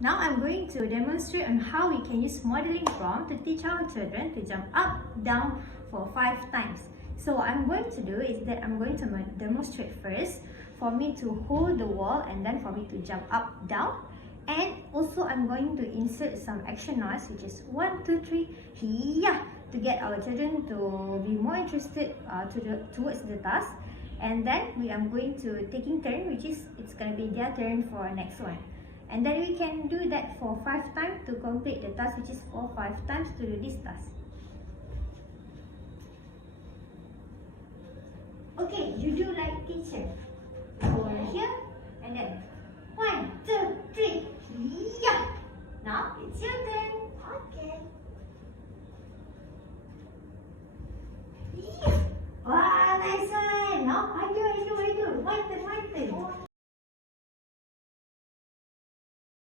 Now I'm going to demonstrate on how we can use modeling prompt to teach our children to jump up, down for 5 times. So what I'm going to do is that I'm going to demonstrate first for me to hold the wall and then for me to jump up, down. And also I'm going to insert some action noise, which is 1, 2, 3, hiya, to get our children to be more interested towards the task. And then we are going to taking turn, which is it's going to be their turn for next one. And then we can do that for 5 times to complete the task, which is for 5 times to do this task. Okay, you do like teacher.